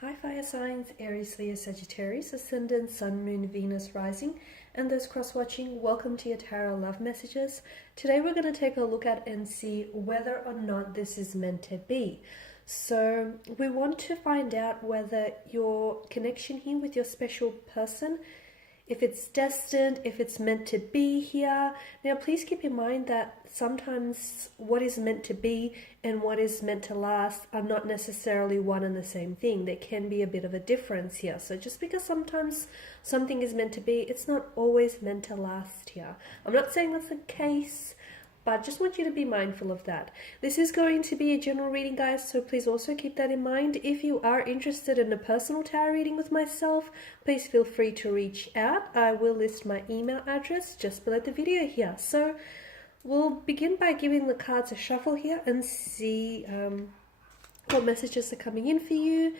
Hi fire signs, Aries, Leo, Sagittarius, Ascendant, Sun, Moon, Venus, Rising, and those cross-watching, welcome to your tarot love messages. Today we're going to take a look at and see whether or not this is meant to be. So we want to find out whether your connection here with your special person, if it's destined, if it's meant to be here. Now, please keep in mind that sometimes what is meant to be and what is meant to last are not necessarily one and the same thing. There can be a bit of a difference here. So just because sometimes something is meant to be, it's not always meant to last here. I'm not saying that's the case, but just want you to be mindful of that. This is going to be a general reading, guys, so please also keep that in mind. If you are interested in a personal tarot reading with myself, please feel free to reach out. I will list my email address just below the video here. So we'll begin by giving the cards a shuffle here and see what messages are coming in for you.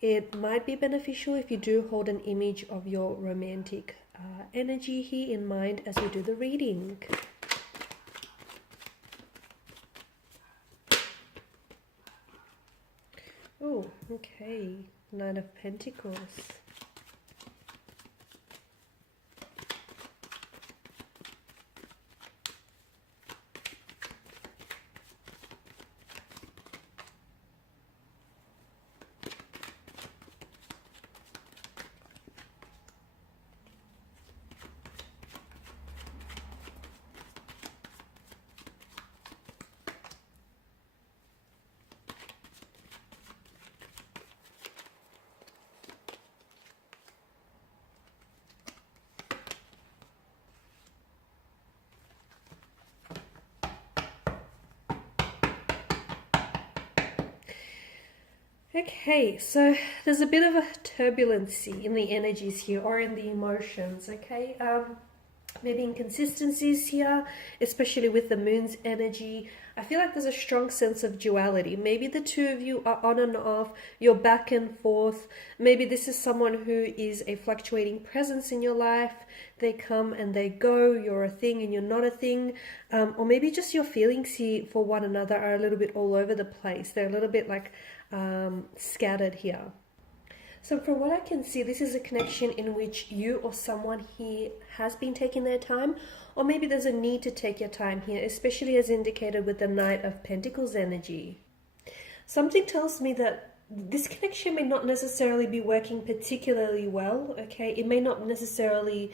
It might be beneficial if you do hold an image of your romantic energy here in mind as we do the reading. Oh, okay. Nine of Pentacles. Okay, so there's a bit of a turbulency in the energies here or in the emotions, okay? Maybe inconsistencies here, especially with the moon's energy. I feel like there's a strong sense of duality. Maybe the two of you are on and off, you're back and forth. Maybe this is someone who is a fluctuating presence in your life. They come and they go, you're a thing and you're not a thing. Or maybe just your feelings here for one another are a little bit all over the place. They're a little bit like scattered here. So from what I can see, this is a connection in which you or someone here has been taking their time, or maybe there's a need to take your time here, especially as indicated with the Knight of Pentacles energy. Something tells me that this connection may not necessarily be working particularly well, okay? It may not necessarily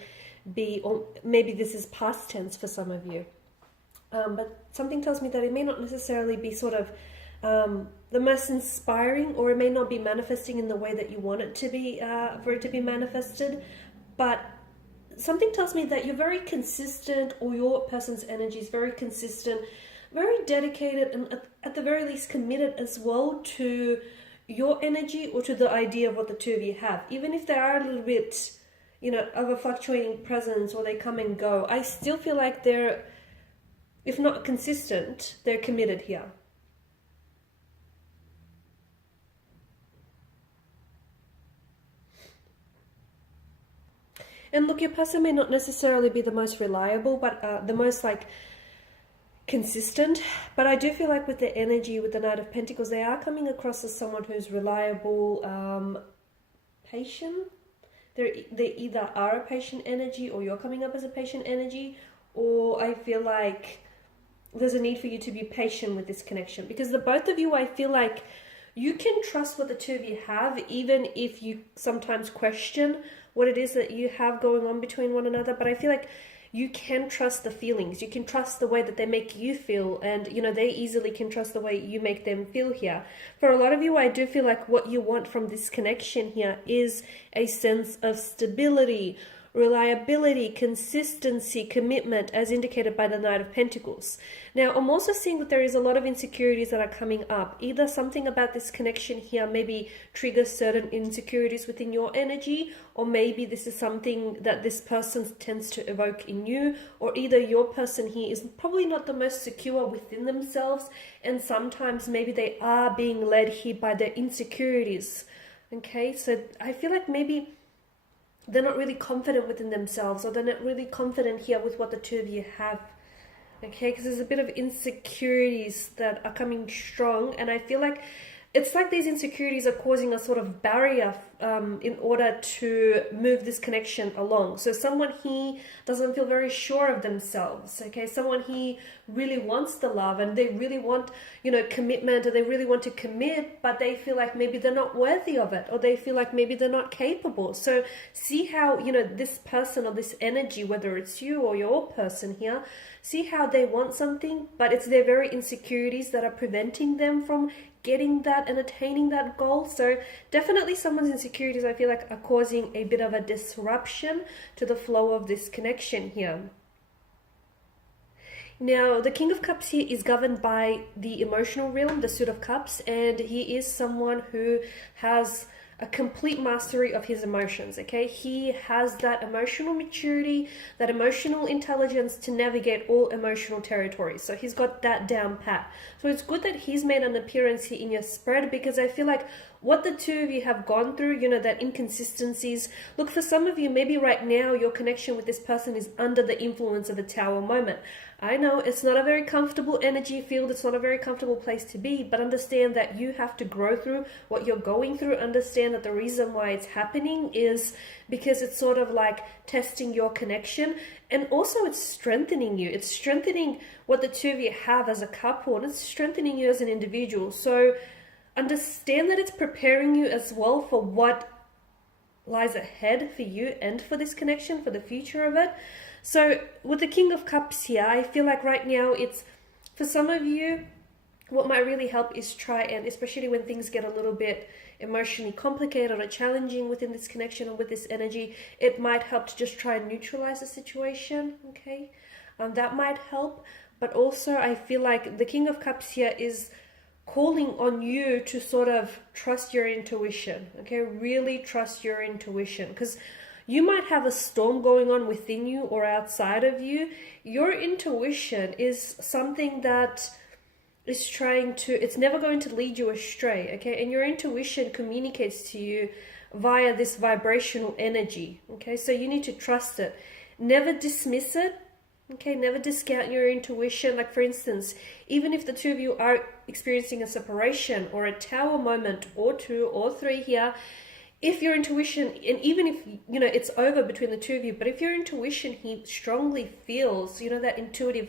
be, or maybe this is past tense for some of you, but something tells me that it may not necessarily be sort of the most inspiring, or it may not be manifesting in the way that you want it to be, for it to be manifested. But something tells me that you're very consistent, or your person's energy is very consistent, very dedicated, and at the very least committed as well to your energy or to the idea of what the two of you have. Even if they are a little bit, you know, of a fluctuating presence, or they come and go, I still feel like they're, if not consistent, they're committed here. And look, your person may not necessarily be the most reliable, but the most like consistent. But I do feel like with the energy, with the Knight of Pentacles, they are coming across as someone who's reliable, patient. They either are a patient energy, or you're coming up as a patient energy, or I feel like there's a need for you to be patient with this connection, because the both of you, I feel like you can trust what the two of you have, even if you sometimes question what it is that you have going on between one another. But I feel like you can trust the feelings, you can trust the way that they make you feel, and you know, they easily can trust the way you make them feel here. For a lot of you, I do feel like what you want from this connection here is a sense of stability, reliability, consistency, commitment, as indicated by the Knight of Pentacles. Now, I'm also seeing that there is a lot of insecurities that are coming up. Either something about this connection here maybe triggers certain insecurities within your energy, or maybe this is something that this person tends to evoke in you, or either your person here is probably not the most secure within themselves, and sometimes maybe they are being led here by their insecurities. Okay, so I feel like maybe they're not really confident within themselves, or they're not really confident here with what the two of you have. Okay, because there's a bit of insecurities that are coming strong, and I feel like it's like these insecurities are causing a sort of barrier in order to move this connection along. So someone here doesn't feel very sure of themselves, okay? Someone here really wants the love and they really want, you know, commitment, or they really want to commit, but they feel like maybe they're not worthy of it, or they feel like maybe they're not capable. So see how, you know, this person or this energy, whether it's you or your person here, see how they want something, but it's their very insecurities that are preventing them from getting that and attaining that goal. So definitely someone's insecurities, I feel like, are causing a bit of a disruption to the flow of this connection here. Now, the King of Cups here is governed by the emotional realm, the Suit of Cups, and he is someone who has a complete mastery of his emotions, okay? He has that emotional maturity, that emotional intelligence to navigate all emotional territories. So he's got that down pat. So it's good that he's made an appearance here in your spread, because I feel like what the two of you have gone through, you know, that inconsistencies. Look, for some of you, maybe right now your connection with this person is under the influence of a Tower moment. I know it's not a very comfortable energy field, it's not a very comfortable place to be, but understand that you have to grow through what you're going through. Understand that the reason why it's happening is because it's sort of like testing your connection, and also it's strengthening you. It's strengthening what the two of you have as a couple, and it's strengthening you as an individual. So understand that it's preparing you as well for what lies ahead for you and for this connection, for the future of it. So with the King of Cups here, I feel like right now it's, for some of you, what might really help is try and, especially when things get a little bit emotionally complicated or challenging within this connection or with this energy, it might help to just try and neutralize the situation, okay? That might help. But also I feel like the King of Cups here is calling on you to sort of trust your intuition, okay? Really trust your intuition, because you might have a storm going on within you or outside of you. Your intuition is something that is trying to, it's never going to lead you astray, okay? And your intuition communicates to you via this vibrational energy, okay? So you need to trust it. Never dismiss it, okay? Never discount your intuition. Like, for instance, even if the two of you are experiencing a separation or a Tower moment or two or three here, if your intuition, and even if, you know, it's over between the two of you, but if your intuition, he strongly feels, you know, that intuitive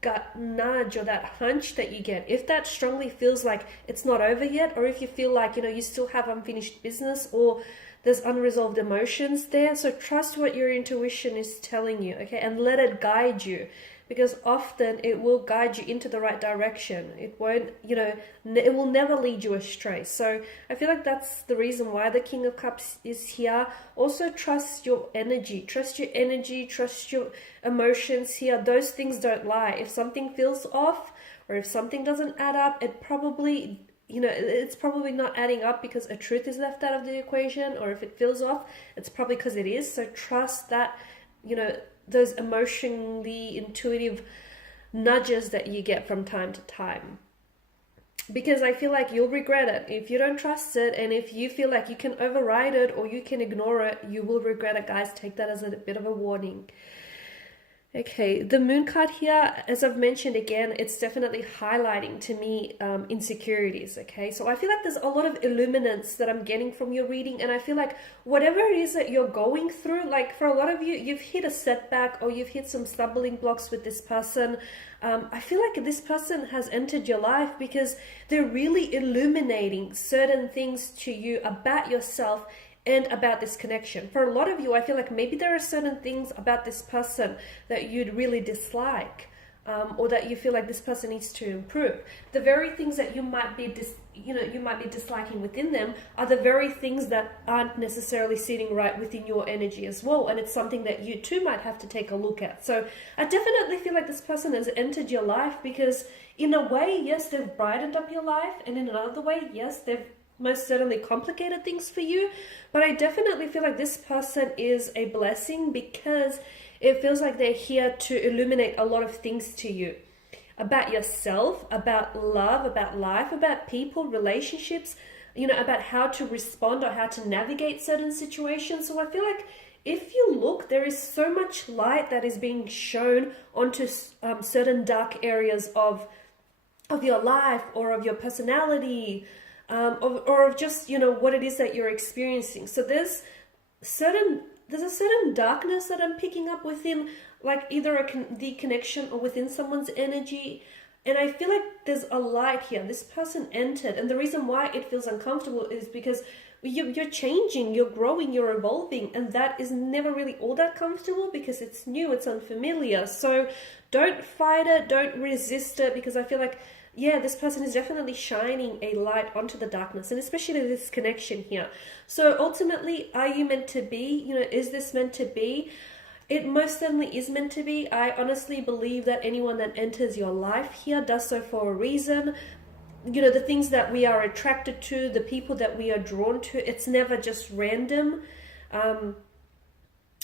gut nudge or that hunch that you get, if that strongly feels like it's not over yet, or if you feel like, you know, you still have unfinished business or there's unresolved emotions there, so trust what your intuition is telling you, okay, and let it guide you. Because often it will guide you into the right direction. It won't, you know, it will never lead you astray. So I feel like that's the reason why the King of Cups is here. Also trust your energy. Trust your energy. Trust your emotions here. Those things don't lie. If something feels off, or if something doesn't add up, it probably, you know, it's probably not adding up because a truth is left out of the equation. Or if it feels off, it's probably because it is. So trust that, you know, those emotionally intuitive nudges that you get from time to time, because I feel like you'll regret it if you don't trust it. And if you feel like you can override it or you can ignore it, you will regret it, guys. Take that as a bit of a warning. Okay, the Moon card here, as I've mentioned again, it's definitely highlighting to me insecurities, okay? So I feel like there's a lot of illuminance that I'm getting from your reading, and I feel like whatever it is that you're going through, like for a lot of you, you've hit a setback or you've hit some stumbling blocks with this person. I feel like this person has entered your life because they're really illuminating certain things to you about yourself and about this connection. For a lot of you, I feel like maybe there are certain things about this person that you'd really dislike, or that you feel like this person needs to improve. The very things that you might be disliking within them are the very things that aren't necessarily sitting right within your energy as well, and it's something that you too might have to take a look at. So I definitely feel like this person has entered your life because in a way, yes, they've brightened up your life, and in another way, yes, they've most certainly complicated things for you. But I definitely feel like this person is a blessing because it feels like they're here to illuminate a lot of things to you about yourself, about love, about life, about people, relationships, you know, about how to respond or how to navigate certain situations. So I feel like if you look, there is so much light that is being shown onto certain dark areas of your life or of your personality, or of just, you know, what it is that you're experiencing. So there's a certain darkness that I'm picking up within, like either the connection or within someone's energy. And I feel like there's a light here. This person entered, and the reason why it feels uncomfortable is because you're changing, you're growing, you're evolving, and that is never really all that comfortable because it's new, it's unfamiliar. So don't fight it, don't resist it, because I feel like, yeah, this person is definitely shining a light onto the darkness, and especially this connection here. So ultimately, are you meant to be? You know, is this meant to be? It most certainly is meant to be. I honestly believe that anyone that enters your life here does so for a reason. You know, the things that we are attracted to, the people that we are drawn to, it's never just random. And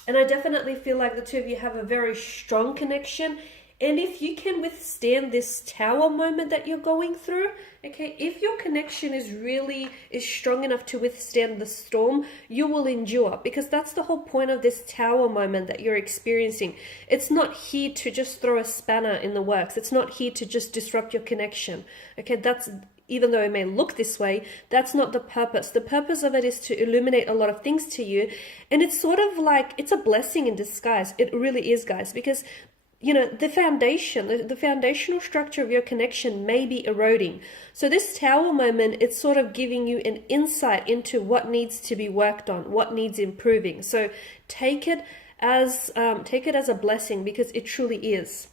I definitely feel like the two of you have a very strong connection. And if you can withstand this tower moment that you're going through, okay, if your connection is strong enough to withstand the storm, you will endure, because that's the whole point of this tower moment that you're experiencing. It's not here to just throw a spanner in the works. It's not here to just disrupt your connection. Okay, even though it may look this way, that's not the purpose. The purpose of it is to illuminate a lot of things to you. And it's sort of like, it's a blessing in disguise. It really is, guys, because you know, the foundational structure of your connection may be eroding. So this tower moment, it's sort of giving you an insight into what needs to be worked on, what needs improving. So take it as a blessing, because it truly is.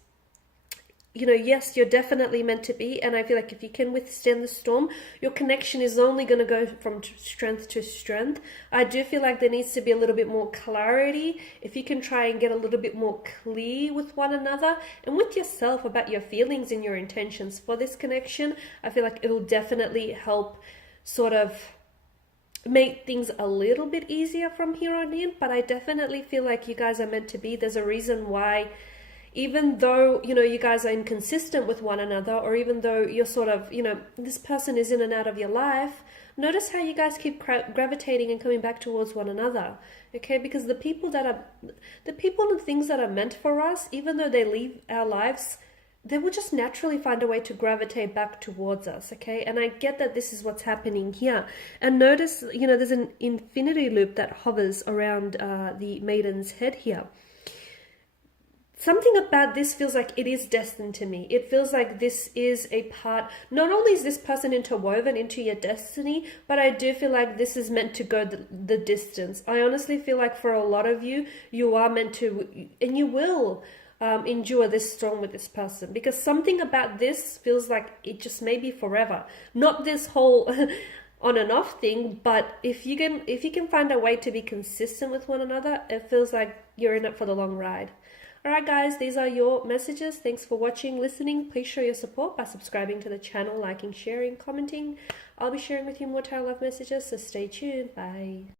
You know, yes, you're definitely meant to be, and I feel like if you can withstand the storm, your connection is only going to go from strength to strength. I do feel like there needs to be a little bit more clarity. If you can try and get a little bit more clear with one another and with yourself about your feelings and your intentions for this connection, I feel like it'll definitely help sort of make things a little bit easier from here on in. But I definitely feel like you guys are meant to be. There's a reason why, even though, you know, you guys are inconsistent with one another, or even though you're sort of, you know, this person is in and out of your life, notice how you guys keep gravitating and coming back towards one another, okay? Because the people and things that are meant for us, even though they leave our lives, they will just naturally find a way to gravitate back towards us, okay? And I get that this is what's happening here. And notice, you know, there's an infinity loop that hovers around the maiden's head here. Something about this feels like it is destined to me. It feels like this is a part, not only is this person interwoven into your destiny, but I do feel like this is meant to go the distance. I honestly feel like for a lot of you, you are meant to, and you will endure this storm with this person, because something about this feels like it just may be forever. Not this whole on and off thing, but if you can find a way to be consistent with one another, it feels like you're in it for the long ride. Alright guys, these are your messages. Thanks for watching, listening. Please show your support by subscribing to the channel, liking, sharing, commenting. I'll be sharing with you more tarot love messages, so stay tuned. Bye.